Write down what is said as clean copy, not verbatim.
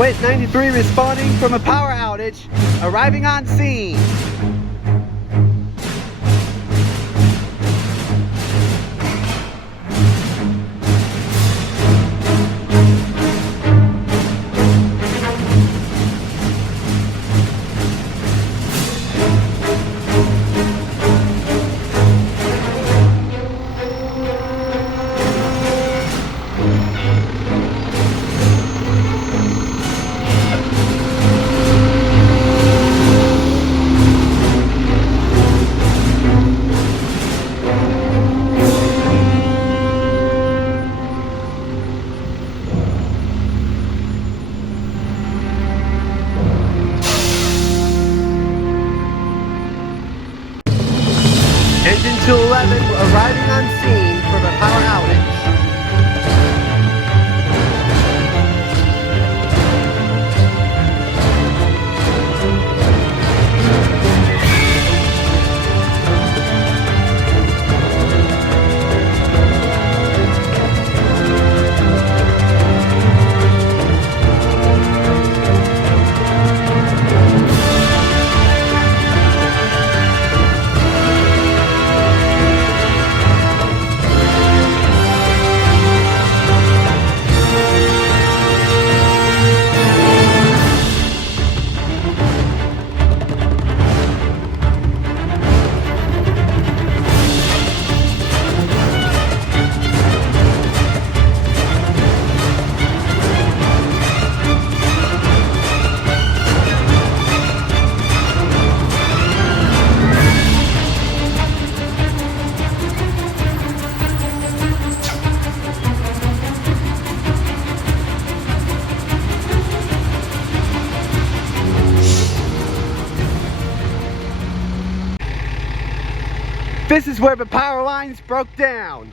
Quint 93 responding from a power outage, arriving on scene. Engine 211 arriving on scene from a power outage. This is where the power lines broke down.